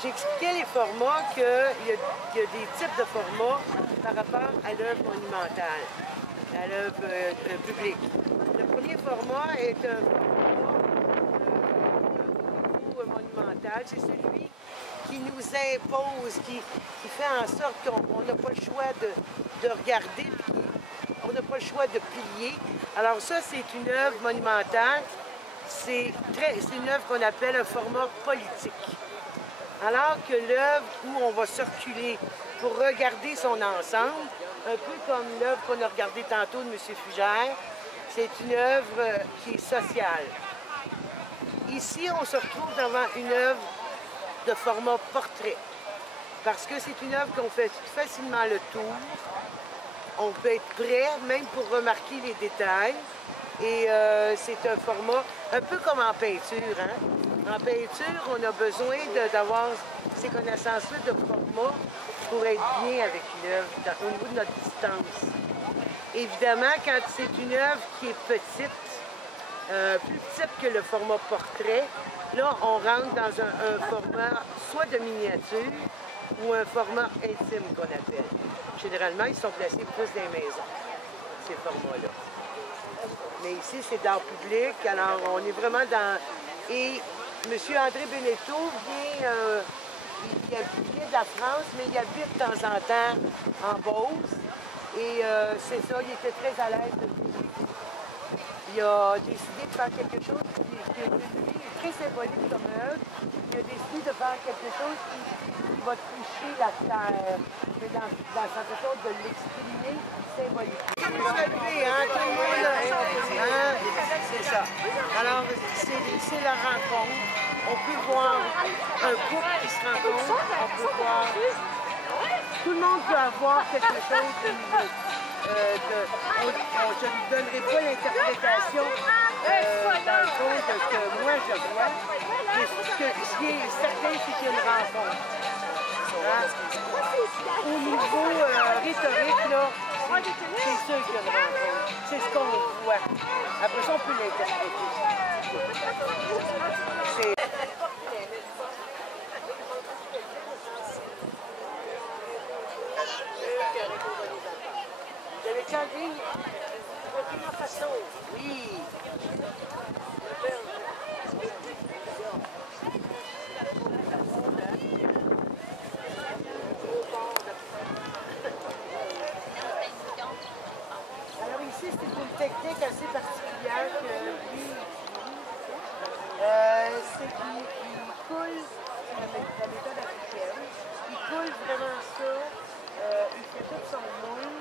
J'expliquais les formats qu'il y a des types de formats par rapport à l'œuvre monumentale, à l'œuvre publique. Le premier format est un format monumental, c'est celui qui nous impose, qui fait en sorte qu'on n'a pas le choix de regarder, puis on n'a pas le choix de plier. Alors ça, c'est une œuvre monumentale, c'est une œuvre qu'on appelle un format politique. Alors que l'œuvre où on va circuler pour regarder son ensemble, un peu comme l'œuvre qu'on a regardée tantôt de M. Fugère, c'est une œuvre qui est sociale. Ici, on se retrouve devant une œuvre de format portrait, parce que c'est une œuvre qu'on fait facilement le tour. On peut être prêt, même pour remarquer les détails. Et c'est un format un peu comme en peinture. Hein? En peinture, on a besoin d'avoir ces connaissances-là de format pour être bien avec une œuvre au niveau de notre distance. Évidemment, quand c'est une œuvre qui est petite, plus petite que le format portrait, là, on rentre dans un format soit de miniature ou un format intime qu'on appelle. Généralement, ils sont placés plus dans les maisons, ces formats-là. Mais ici, c'est d'art public, alors on est vraiment dans... Et M. André Beneteau vient, il vient de la France, mais il habite de temps en temps en Beauce. Et c'est ça, il était très à l'aise. Il a décidé de faire quelque chose qui est très symbolique comme œuvre. Il a décidé de faire quelque chose qui va toucher la terre, mais dans sa façon de l'exprimer symboliquement. Tout le monde a levé, hein? Tout le monde a... Hein? C'est ça. Alors, c'est la rencontre. On peut voir un couple qui se rencontre, on peut voir... Tout le monde peut avoir quelque chose de nouveau. Je ne lui donnerai pas l'interprétation dans le fond de ce que moi je vois, mais ce qui est certain, c'est qu'il y a une rencontre. Hein? Au niveau rhétorique, là, c'est sûr qu'il y a une rencontre. C'est ce qu'on voit. Après ça, on peut l'interpréter. Vous avez déjà vu Burkina Faso? Oui. Alors ici, c'est une technique assez particulière que lui, c'est qu'il coule, c'est la méthode africaine, il coule vraiment ça, il fait tout son moule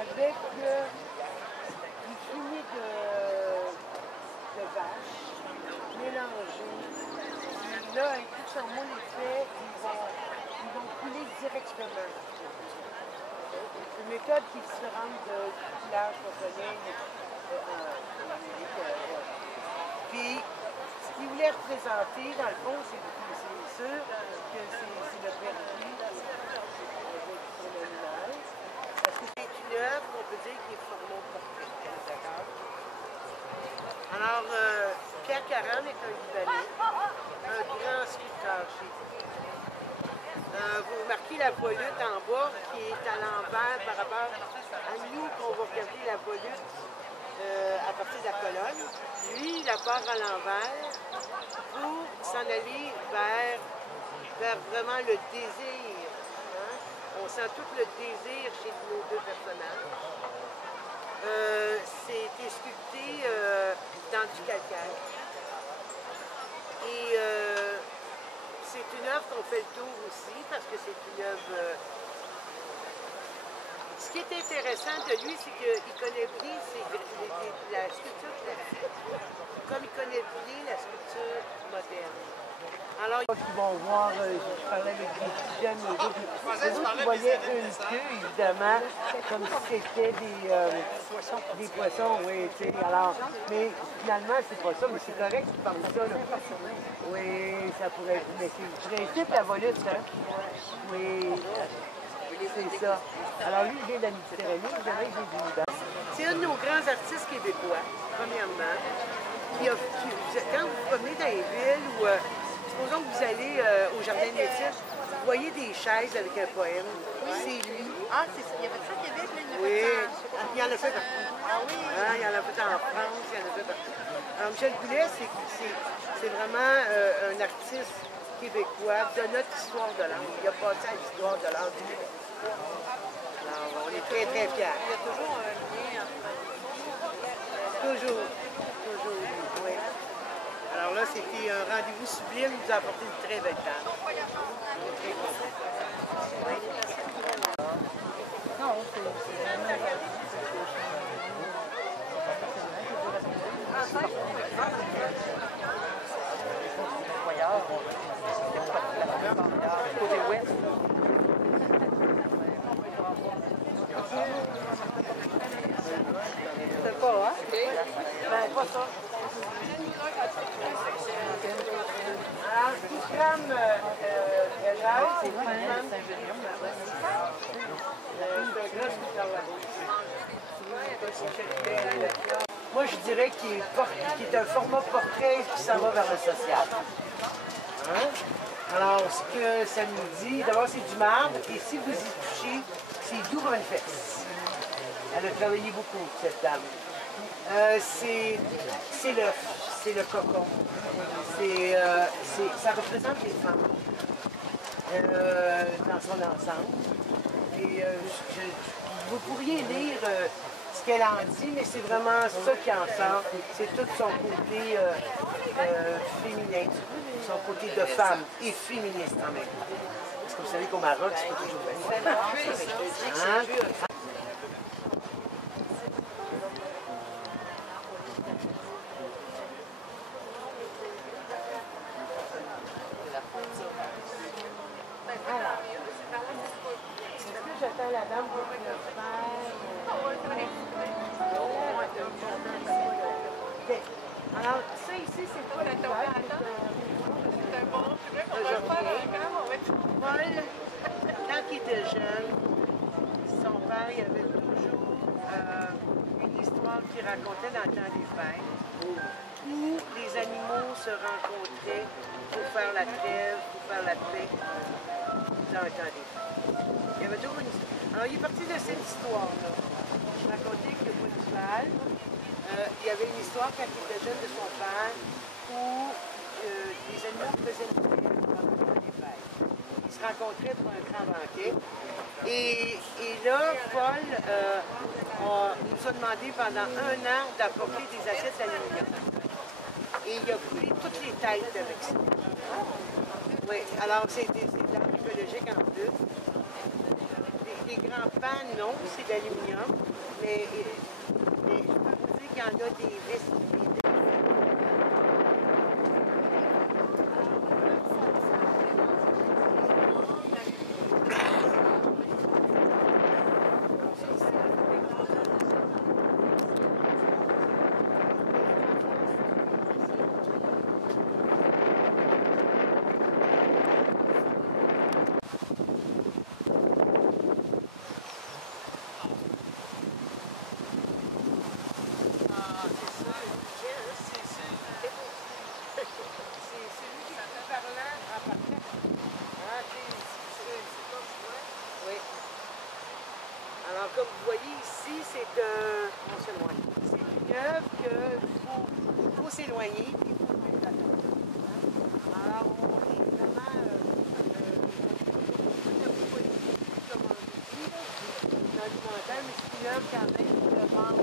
avec du fumier de vache mélangé. Et là, avec tout son moule est fait, ils vont couler directement. C'est une méthode qui est différente du coulage qu'on connaît en Amérique. Puis, ce qu'il voulait représenter, dans le fond, c'est sûr que c'est le perdu avec son animal. Parce que c'est une œuvre, on peut dire, qui est format portrait. D'accord? Alors, Pierre Caron est un Libanais, un grand sculpteur chez lui. Vous remarquez la volute en bas qui est à l'envers par rapport à nous, qu'on va regarder la volute à partir de la colonne. Lui, il la part à l'envers pour s'en aller vers vraiment le désir. Hein? On sent tout le désir chez nos deux personnages. C'est sculpté dans du calcaire. Et c'est une œuvre qu'on fait le tour aussi, parce que c'est une œuvre... Ce qui est intéressant de lui, c'est qu'il connaît bien la sculpture classique, comme il connaît bien la sculpture moderne. Alors, ils vont voir, je parlais avec des petits jeunes, les autres, ils voyaient une queue, évidemment, comme si c'était des poissons, oui, tu sais, alors, mais finalement, c'est pas ça, mais c'est correct qu'ils parlent ça, là. Oui, ça pourrait être, mais c'est le principe, la volute, hein? Oui, c'est ça. Alors, lui, il vient de la Méditerranée, évidemment, il vient du Liban. C'est un de nos grands artistes québécois, premièrement. Quand vous vous promenez dans les villes ou supposons que vous allez au Jardin de médecine, vous voyez des chaises avec un poème. C'est lui. Ah, c'est ça. Il y avait ça au Québec, là, il Oui, l'a fait il y en a fait partout. Ah oui? Hein, il y en a fait en France, il y en a fait partout. Alors, Michel Goulet, c'est vraiment un artiste québécois de notre histoire de langue. Il a passé à l'histoire de langue du Québec. Alors, on est très, très fiers. Il y a toujours un lien entre Toujours, toujours, oui. Alors là, c'était un rendez-vous sublime, il nous a apporté une très belle table. On est très contents. Oui. Non, c'est côté ouest. C'est pas, hein? Ben, pas ça. Alors, tout crème élevage, c'est une crème Saint-Gélion. C'est un gros sur la bouche. Moi, je dirais qu'il est un format portrait qui s'en va vers le social. Hein? Alors, ce que ça nous dit, d'abord, c'est du marbre, et si vous y touchez, c'est doux comme une fesse. Elle a travaillé beaucoup, cette dame. C'est l'œuf, c'est le cocon. Ça représente les femmes dans son ensemble. Et vous pourriez lire ce qu'elle en dit, mais c'est vraiment ça qui en sort. C'est tout son côté féminin, son côté de femme et féministe en même temps. Parce que vous savez qu'au Maroc, c'est pas toujours facile. Hein? J'attends la dame pour le faire. Alors, ça ici, c'est pas le toile. C'est un bon. Paul, quand il était jeune, son père il avait toujours une histoire qu'il racontait dans le temps des fêtes où les animaux se rencontraient pour faire la trêve, pour faire la paix dans le temps des fêtes. Il y avait toujours une histoire. Alors, il est parti de cette histoire-là. Je racontais que le bout du cheval, il y avait une histoire quand il était jeune de son père où les animaux faisaient une fête dans le temps des fêtes. Ils se rencontraient pour un grand banquet. Et là, Paul nous a demandé pendant 1 an d'apporter des assiettes d'aluminium. Et il a brûlé toutes les têtes avec ça. Oui, alors c'est de l'archéologique en plus. Les grands pans, non, c'est d'aluminium, mais je peux vous dire qu'il y en a des vis. Alors, comme vous voyez ici, c'est on s'éloigne. C'est une œuvre qu'il faut s'éloigner et il faut lever la tête. Alors, on est vraiment comme on dit, alimentaire, mais c'est une œuvre quand même qui demande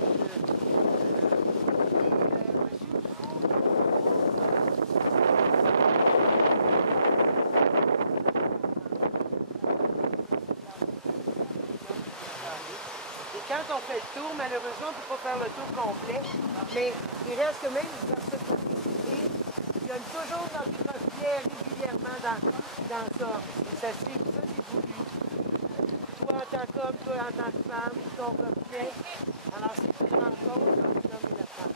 quand on fait le tour, malheureusement, on ne peut pas faire le tour complet, mais il reste que même dans ce côté-ci, il y a toujours notre reflet régulièrement dans ça. Et ça, c'est voulu. Toi en tant qu'homme, toi en tant que femme, ton reflet. Alors, c'est une rencontre entre l'homme et la femme.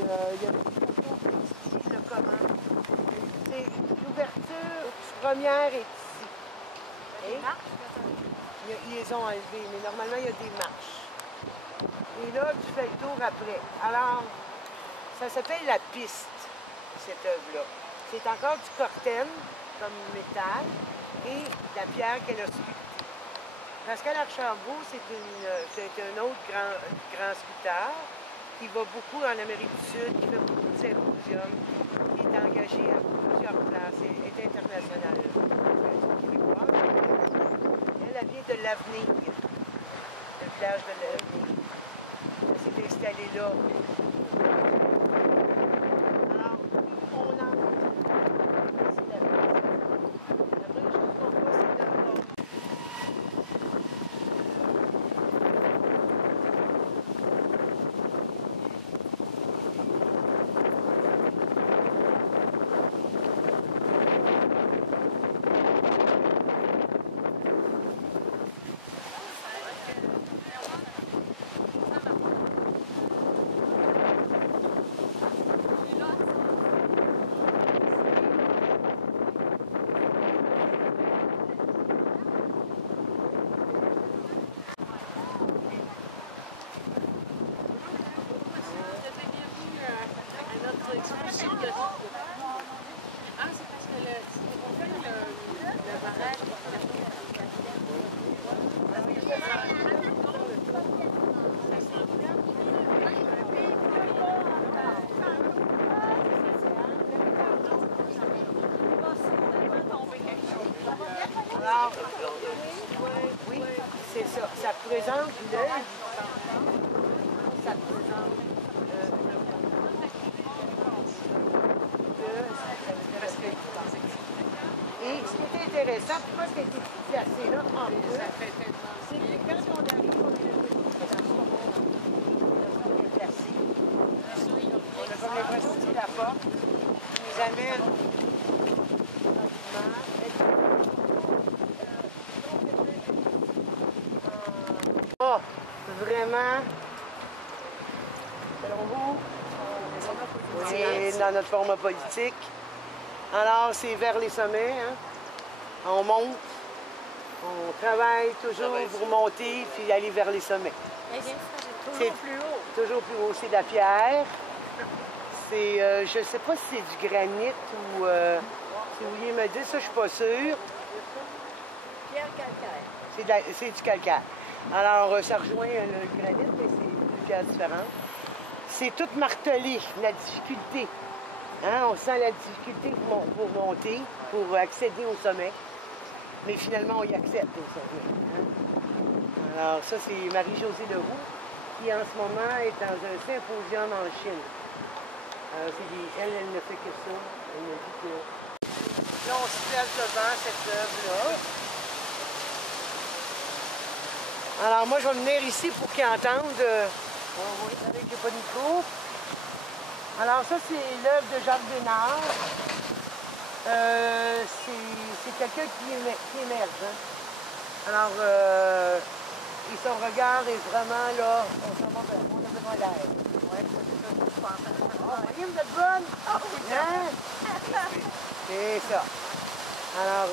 Il y a beaucoup de le commun. C'est l'ouverture première est ici. Et ils les ont enlevées, mais normalement, il y a des marches. Et là, tu fais le tour après. Alors, ça s'appelle la piste, cette œuvre-là. C'est encore du corten, comme métal, et de la pierre qu'elle a sculptée. Pascal Archambault, c'est un autre grand sculpteur qui va beaucoup en Amérique du Sud, qui fait beaucoup de symposiums, qui est engagé à plusieurs places, elle est internationale. Elle vient de l'Avenir, le village de l'Avenir. Elle s'est installée là. Alors, on en c'est la brise. La brise, je ne trouve pas, c'est de l'or. Ah, c'est parce que c'était pour faire le barrage. Alors, oui, c'est ça. Ça présente l'œil. Ça présente et ce qui est intéressant, pourquoi ça a été placé là en deux, c'est que quand on arrive, on est placé. On a comme l'impression que c'est la porte qui nous amène oh, vraiment, selon vous, c'est dans notre format politique. Alors, c'est vers les sommets, hein? On monte, on travaille toujours pour monter puis aller vers les sommets. Toujours plus haut. Toujours plus haut, c'est de la pierre. C'est, je ne sais pas si c'est du granit ou, si vous vouliez me dire, ça je suis pas sûre. Pierre calcaire. C'est du calcaire. Alors, ça rejoint le granit, mais c'est deux pierres différentes. C'est tout martelé, la difficulté. Hein, on sent la difficulté pour monter, pour accéder au sommet. Mais finalement, on y accède au sommet. Hein. Alors ça, c'est Marie-Josée Leroux, qui en ce moment est dans un symposium en Chine. Alors, elle ne fait que ça. Elle me dit que... Là, on se place devant cette œuvre-là. Alors moi, je vais venir ici pour qu'ils entendent... oui, avec j'ai pas de micro. Alors ça, c'est l'œuvre de Jacques Bénard. C'est quelqu'un qui émerge. Hein. Alors, et son regard est vraiment là, on a besoin d'air. Ouais, c'est ça que je pense. Oh, voyez, vous êtes bonne? Oh, oui, hein? C'est ça. Alors,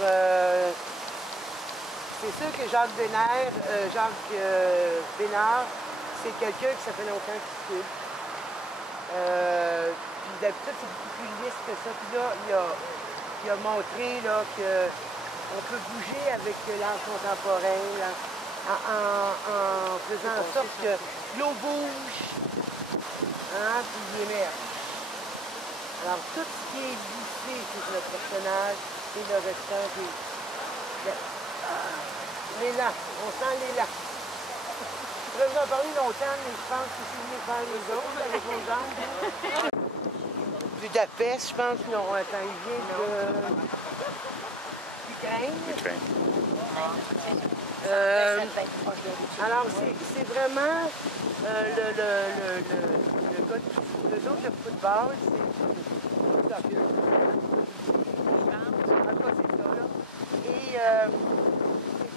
c'est sûr que Jacques Bénard, c'est quelqu'un qui ça fait longtemps qu'il sculpte. Puis d'habitude, c'est beaucoup plus lisse que ça. Puis là, il a montré qu'on peut bouger avec l'art contemporain là, en faisant en sorte que l'eau bouge, hein, puis il émerge. Alors, tout ce qui est lissé sur le personnage et le restant, l'élan, on sent l'élan. Je pourrais vous en parler longtemps, mais je pense que si vous voulez faire les autres avec vos jambes. Budapest, je pense qu'ils n'auront un temps. Il vient d'Ukraine. Alors, c'est vraiment le gars de football, c'est ça, là. Et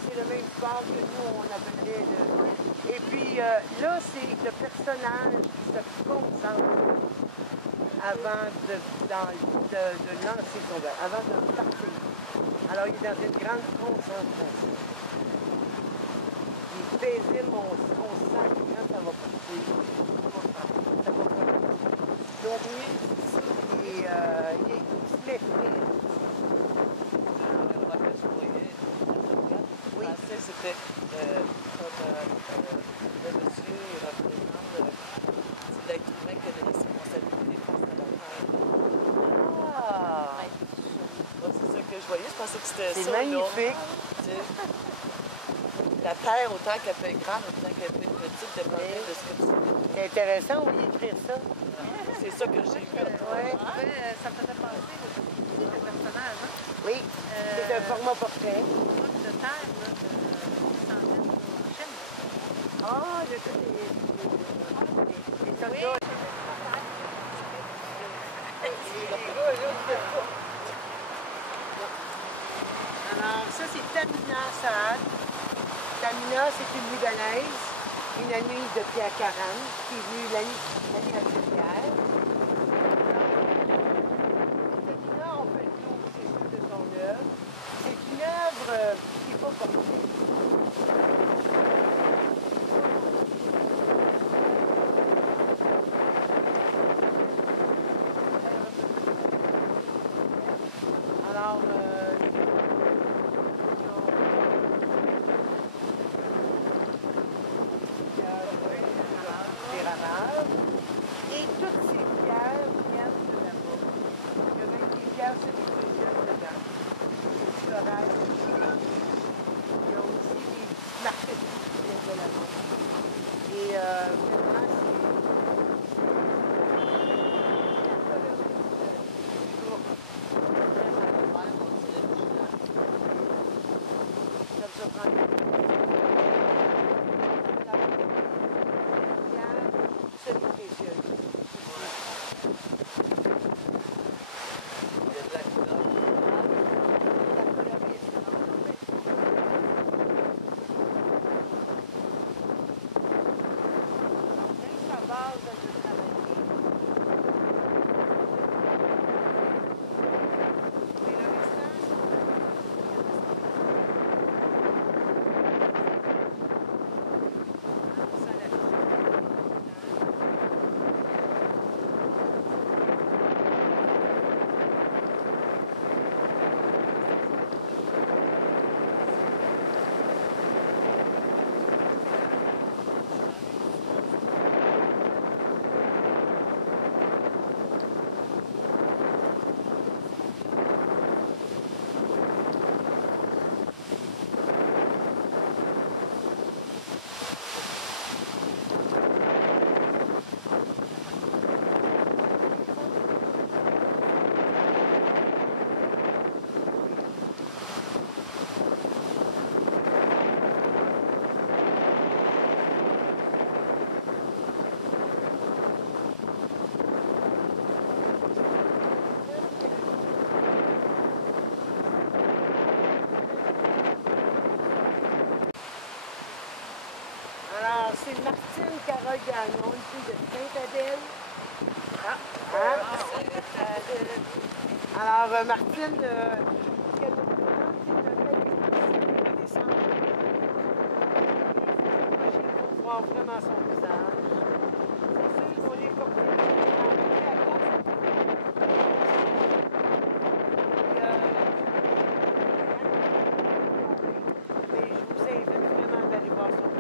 c'est le même sport que nous, on appelait le... Et puis là, c'est le personnage qui se concentre avant de lancer son verre, avant de partir. Alors, il est dans une grande concentration. Il est paisible, on sent que quand ça va partir, ça va partir. Donc, oui, c'est ça. Il se met prêt. Oui, c'était comme le monsieur il représente l'être humain qui a des responsabilités face à la terre. Ah! Moi, c'est ça que je voyais. Je pensais que c'était ça. C'est magnifique. Tu sais, la terre, autant qu'elle peut être grande, autant qu'elle peut être petite, dépendant de ce que tu veux. C'est intéressant, oui, écrire ça. C'est ça que j'ai vu. Ouais. Ça me faisait penser le personnage, hein? Oui, c'est un format portrait. De terre, là, de centaines en Chine. Ah, je sais les soldats. Alors, ça, c'est Tamina Saad. Tamina, c'est une Libanaise, une amie de Pierre Caram, qui est venue l'année dernière. Tamina, on fait le tour, c'est sûr, de son œuvre. C'est une œuvre qui n'est pas portée. Alors, des rameurs. Et toutes ces pierres viennent de là-bas. Il y a même des pierres semi-précieuses dedans. Des florales aussi. Il y a aussi des marqueteries qui viennent de là-bas. Et vraiment, ça me surprend. Semi-précieuse. Il y a de la couleur. Alors, c'est Martine Carole Gagnon, une fille de Sainte-Adèle. Alors, Martine, ce qu'elle nous présente, c'est un dessin. Pour voir vraiment son visage. C'est sûr qu'on est porté à gauche. Mais je vous invite vraiment d'aller voir son visage.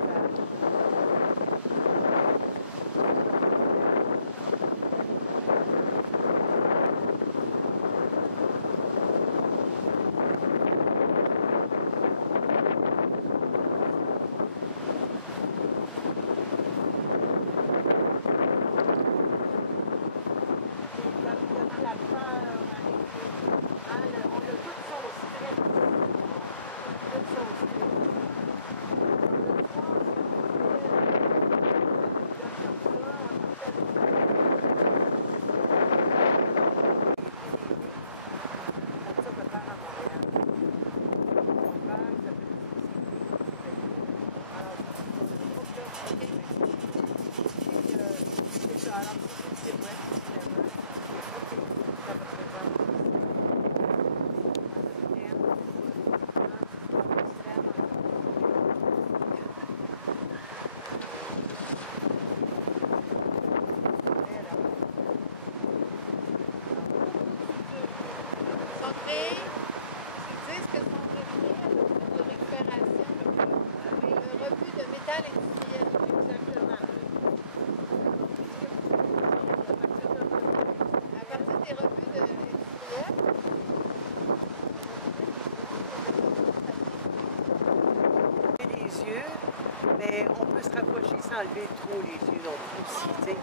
mais on peut se rapprocher sans lever trop les yeux non plus aussi, tu sais.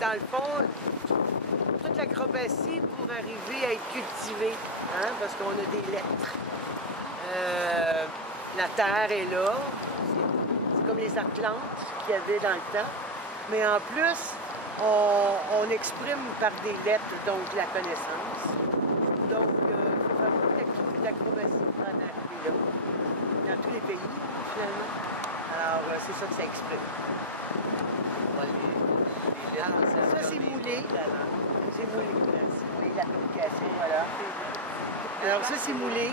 Dans le fond, toute l'acrobatie pour arriver à être cultivée, hein, parce qu'on a des lettres. La terre est là, c'est comme les Atlantes qu'il y avait dans le temps, mais en plus, on exprime par des lettres, donc la connaissance. Donc, il faut faire beaucoup d'acrobatie pour en arriver là, dans tous les pays, finalement. Alors, c'est ça que ça exprime. Alors, ça, c'est moulé. C'est moulé. C'est moulé, l'application, voilà. Alors, ça, c'est moulé.